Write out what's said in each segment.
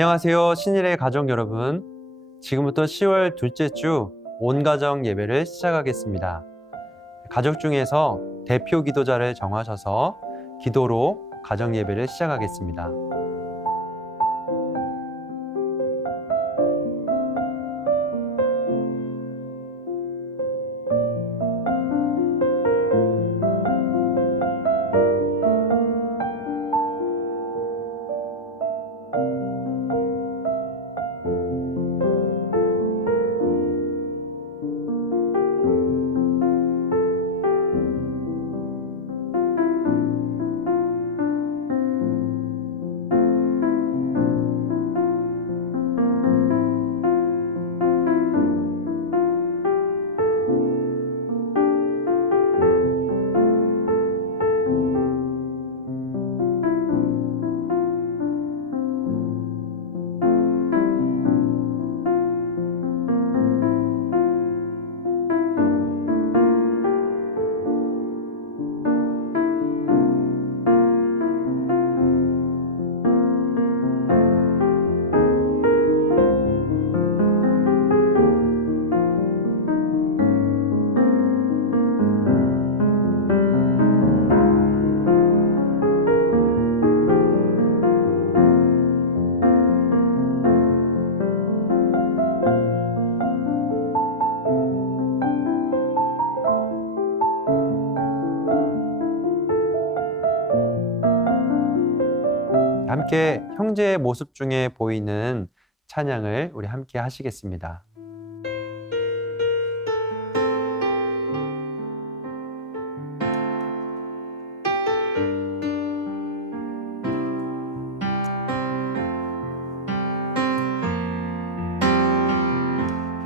안녕하세요. 신일의 가족 여러분. 지금부터 10월 둘째 주 온가정 예배를 시작하겠습니다. 가족 중에서 대표 기도자를 정하셔서 기도로 가정 예배를 시작하겠습니다. 함께 형제의 모습 중에 보이는 찬양을 우리 함께 하시겠습니다.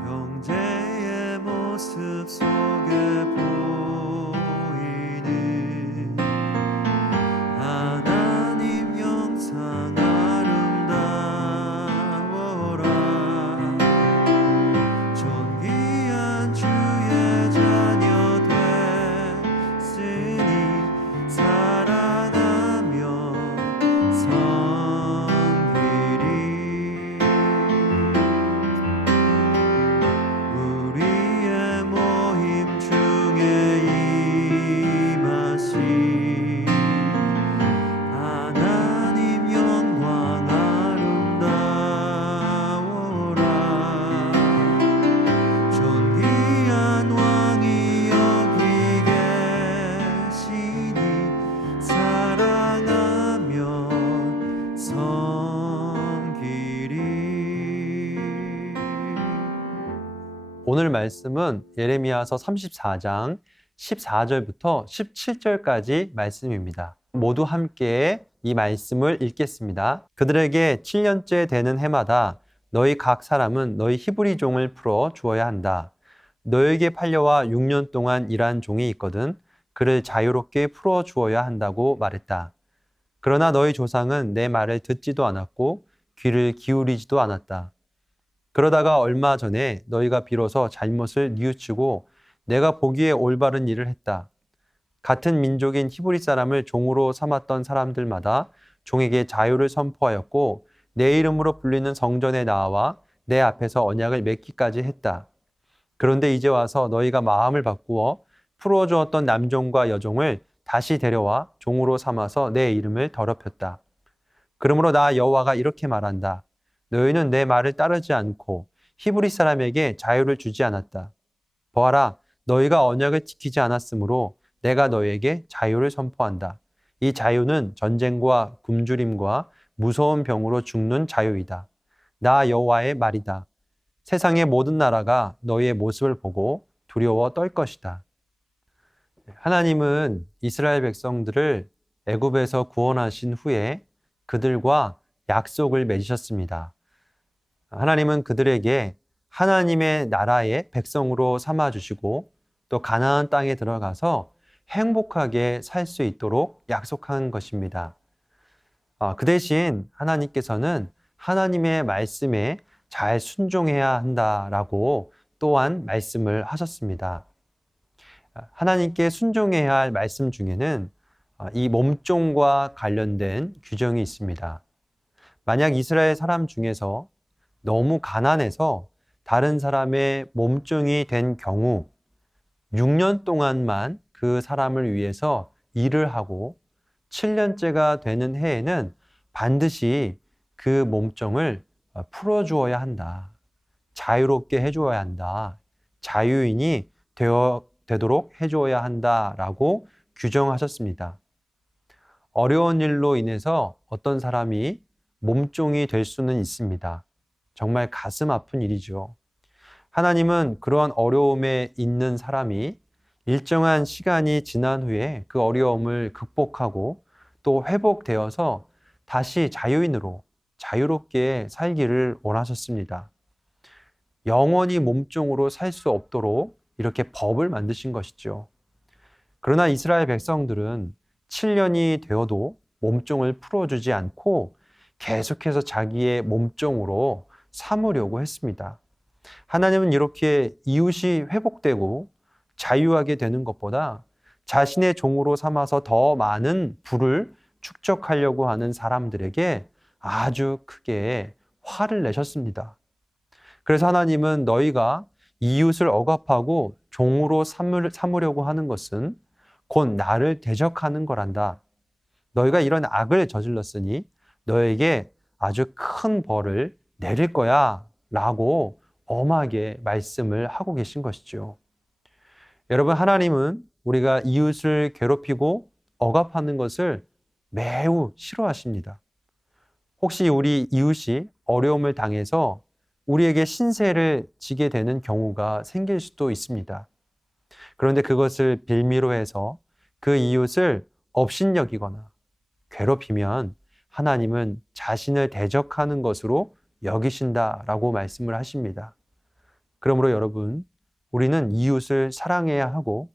형제의 모습 속에 보이는 하나님 영상 아름다워라. 존귀한 주의 자녀 됐으니 사랑하며 섬기리. 우리의 모임 중에 임하신 하나님 영광 아름다워라. 존귀한 왕이 여기 계시니 사랑하며 섬기리. 오늘 말씀은 예레미야서 34장 14절부터 17절까지 말씀입니다. 모두 함께 이 말씀을 읽겠습니다. 그들에게 7년째 되는 해마다 너희 각 사람은 너희 히브리 종을 풀어 주어야 한다. 너에게 팔려와 6년 동안 일한 종이 있거든 그를 자유롭게 풀어 주어야 한다고 말했다. 그러나 너희 조상은 내 말을 듣지도 않았고 귀를 기울이지도 않았다. 그러다가 얼마 전에 너희가 비로소 잘못을 뉘우치고 내가 보기에 올바른 일을 했다. 같은 민족인 히브리 사람을 종으로 삼았던 사람들마다 종에게 자유를 선포하였고 내 이름으로 불리는 성전에 나와 내 앞에서 언약을 맺기까지 했다. 그런데 이제 와서 너희가 마음을 바꾸어 풀어주었던 남종과 여종을 다시 데려와 종으로 삼아서 내 이름을 더럽혔다. 그러므로 나 여호와가 이렇게 말한다. 너희는 내 말을 따르지 않고 히브리 사람에게 자유를 주지 않았다. 보아라, 너희가 언약을 지키지 않았으므로 내가 너희에게 자유를 선포한다. 이 자유는 전쟁과 굶주림과 무서운 병으로 죽는 자유이다. 나 여호와의 말이다. 세상의 모든 나라가 너희의 모습을 보고 두려워 떨 것이다. 하나님은 이스라엘 백성들을 애굽에서 구원하신 후에 그들과 약속을 맺으셨습니다. 하나님은 그들에게 하나님의 나라의 백성으로 삼아주시고 또 가나안 땅에 들어가서 행복하게 살 수 있도록 약속한 것입니다. 그 대신 하나님께서는 하나님의 말씀에 잘 순종해야 한다라고 또한 말씀을 하셨습니다. 하나님께 순종해야 할 말씀 중에는 이 몸종과 관련된 규정이 있습니다. 만약 이스라엘 사람 중에서 너무 가난해서 다른 사람의 몸종이 된 경우 6년 동안만 그 사람을 위해서 일을 하고 7년째가 되는 해에는 반드시 그 몸종을 풀어주어야 한다. 자유롭게 해주어야 한다. 자유인이 되도록 해주어야 한다라고 규정하셨습니다. 어려운 일로 인해서 어떤 사람이 몸종이 될 수는 있습니다. 정말 가슴 아픈 일이죠. 하나님은 그러한 어려움에 있는 사람이 일정한 시간이 지난 후에 그 어려움을 극복하고 또 회복되어서 다시 자유인으로 자유롭게 살기를 원하셨습니다. 영원히 몸종으로 살 수 없도록 이렇게 법을 만드신 것이죠. 그러나 이스라엘 백성들은 7년이 되어도 몸종을 풀어주지 않고 계속해서 자기의 몸종으로 삼으려고 했습니다. 하나님은 이렇게 이웃이 회복되고 자유하게 되는 것보다 자신의 종으로 삼아서 더 많은 부를 축적하려고 하는 사람들에게 아주 크게 화를 내셨습니다. 그래서 하나님은 너희가 이웃을 억압하고 종으로 삼으려고 하는 것은 곧 나를 대적하는 거란다. 너희가 이런 악을 저질렀으니 너에게 아주 큰 벌을 내릴 거야 라고 엄하게 말씀을 하고 계신 것이죠. 여러분, 하나님은 우리가 이웃을 괴롭히고 억압하는 것을 매우 싫어하십니다. 혹시 우리 이웃이 어려움을 당해서 우리에게 신세를 지게 되는 경우가 생길 수도 있습니다. 그런데 그것을 빌미로 해서 그 이웃을 업신여기거나 괴롭히면 하나님은 자신을 대적하는 것으로 여기신다라고 말씀을 하십니다. 그러므로 여러분, 우리는 이웃을 사랑해야 하고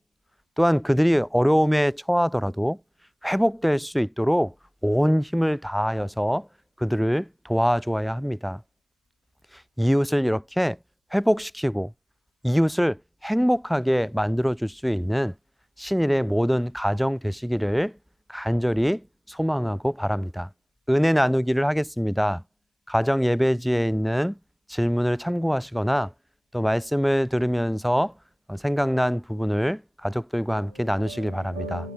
또한 그들이 어려움에 처하더라도 회복될 수 있도록 온 힘을 다하여서 그들을 도와주어야 합니다. 이웃을 이렇게 회복시키고 이웃을 행복하게 만들어줄 수 있는 신일의 모든 가정 되시기를 간절히 소망하고 바랍니다. 은혜 나누기를 하겠습니다. 가정 예배지에 있는 질문을 참고하시거나 또 말씀을 들으면서 생각난 부분을 가족들과 함께 나누시길 바랍니다.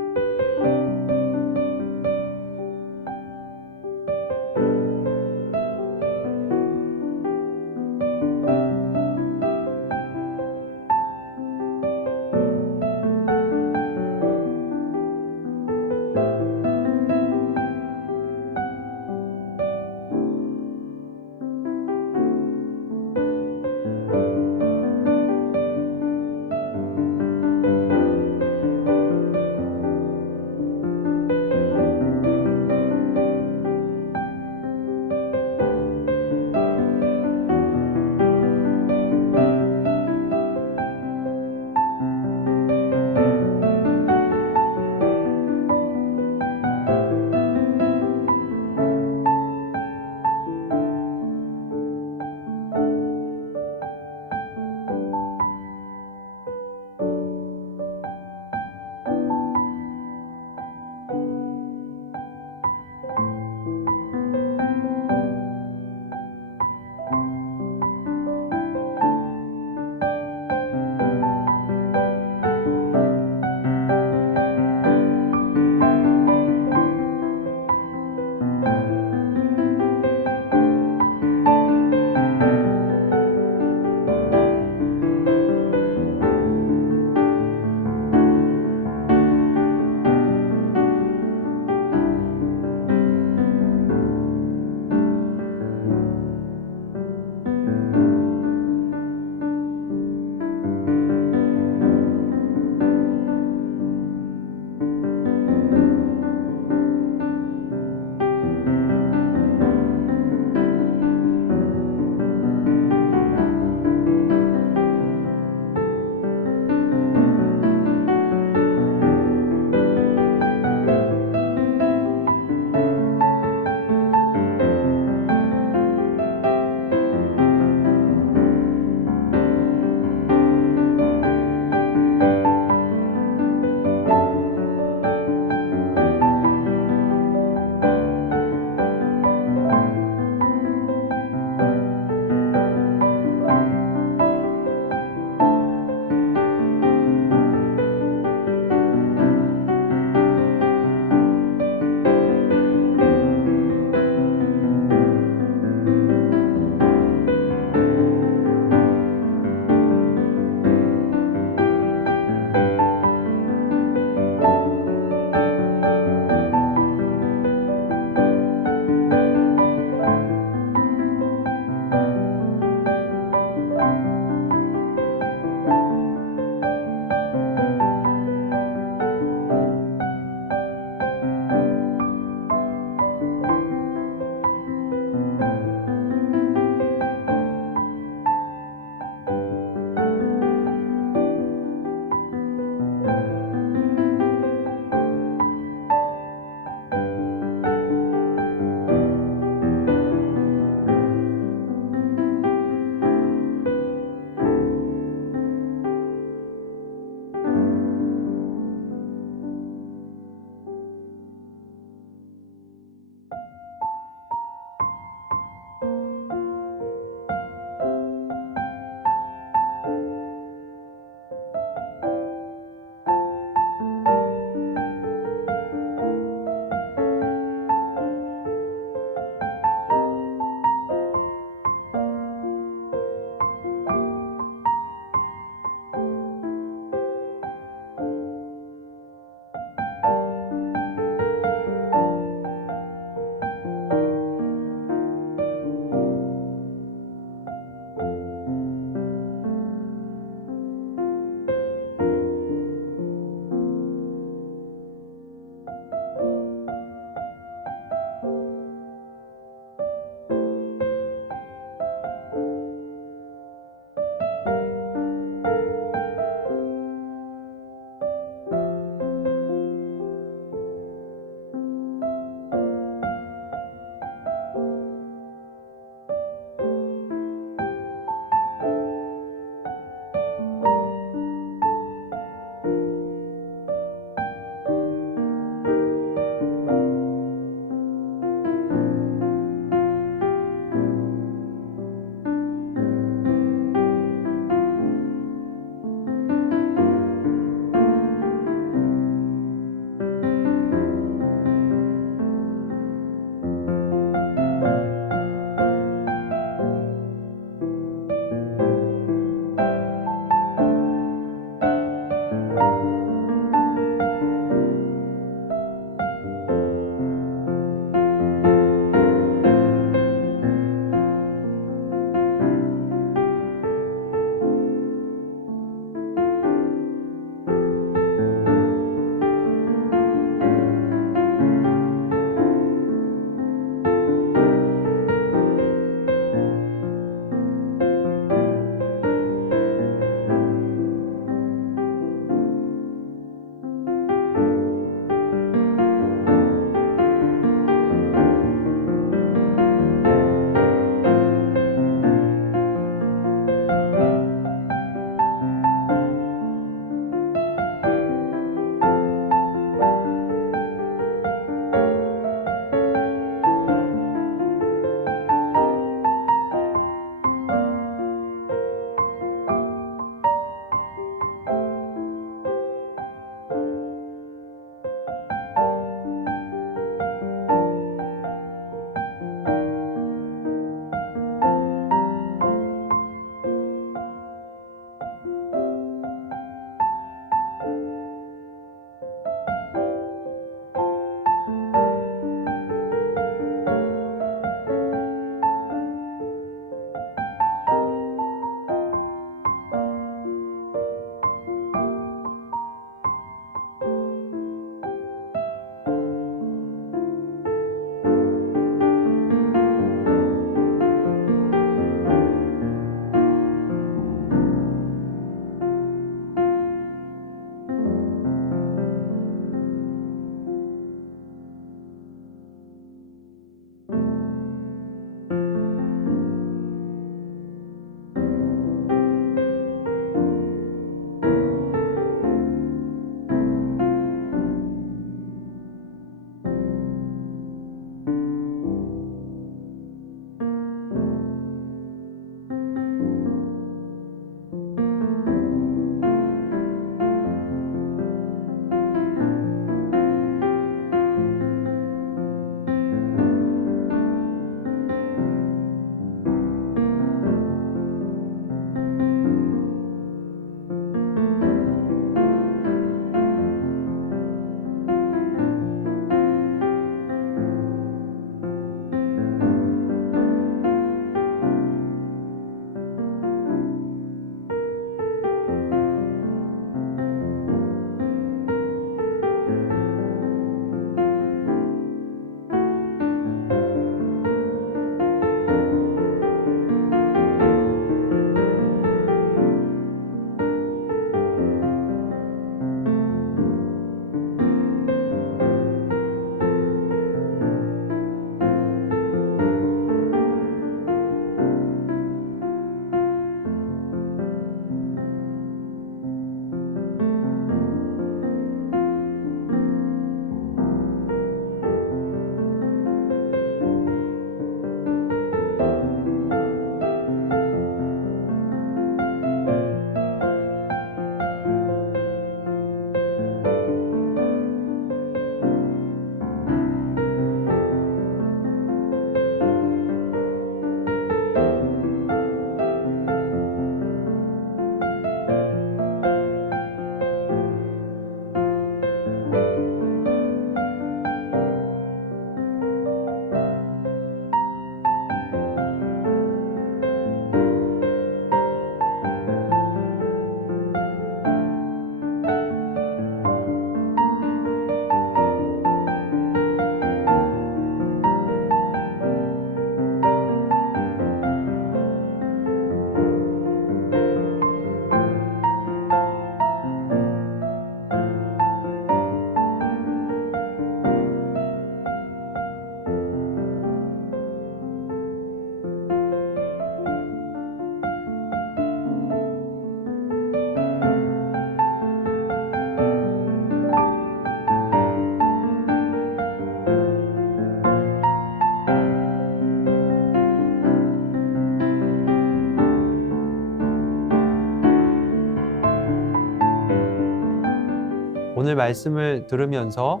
오늘 말씀을 들으면서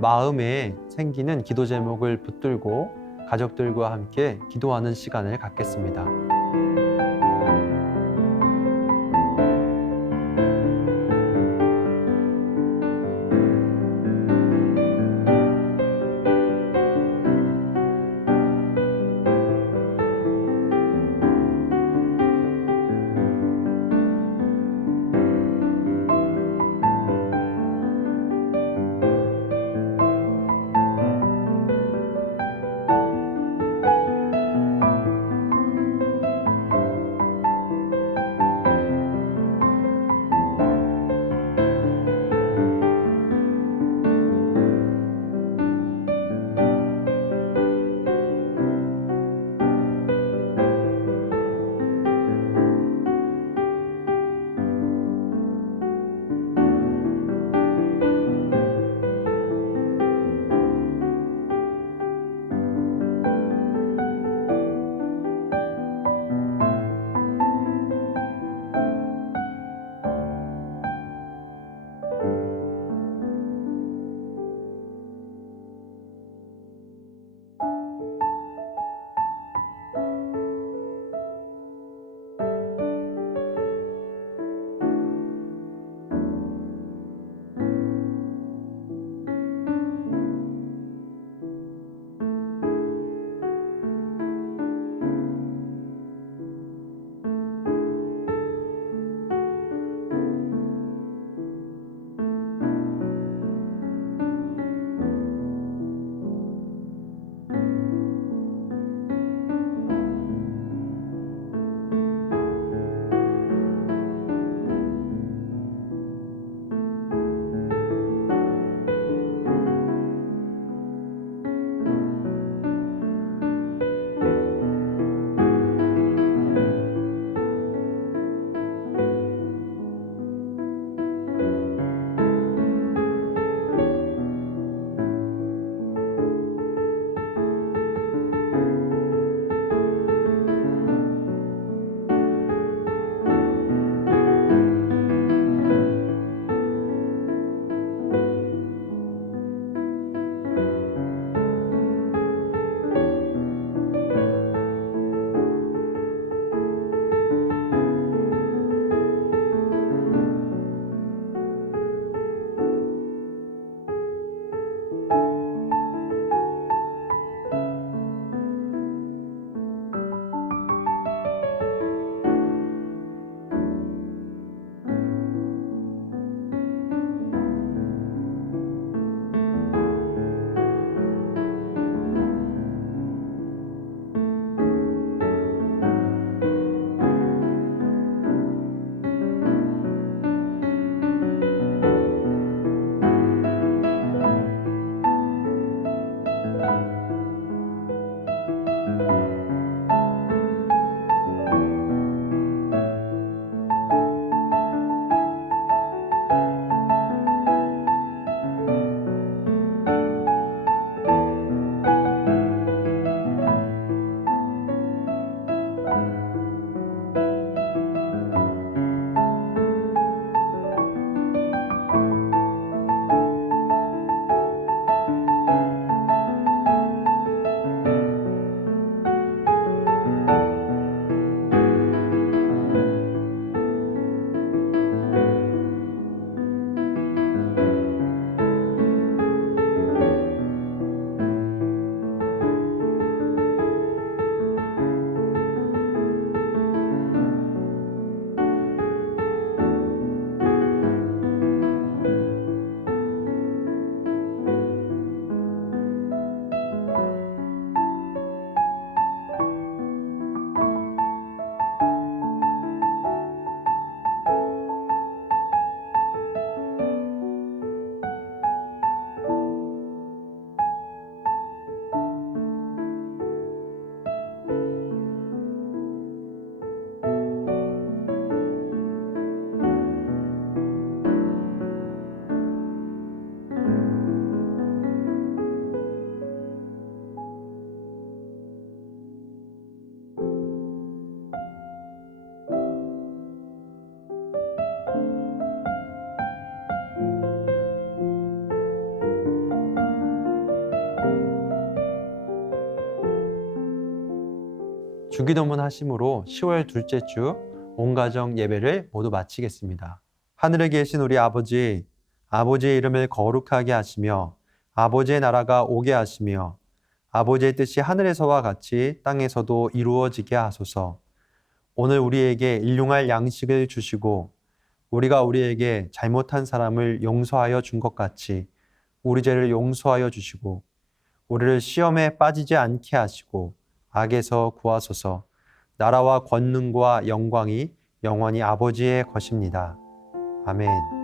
마음에 생기는 기도 제목을 붙들고 가족들과 함께 기도하는 시간을 갖겠습니다. 주기도문 하심으로 10월 둘째 주 온 가정 예배를 모두 마치겠습니다. 하늘에 계신 우리 아버지, 아버지의 이름을 거룩하게 하시며 아버지의 나라가 오게 하시며 아버지의 뜻이 하늘에서와 같이 땅에서도 이루어지게 하소서. 오늘 우리에게 일용할 양식을 주시고 우리가 우리에게 잘못한 사람을 용서하여 준 것 같이 우리 죄를 용서하여 주시고 우리를 시험에 빠지지 않게 하시고 악에서 구하소서. 나라와 권능과 영광이 영원히 아버지의 것입니다. 아멘.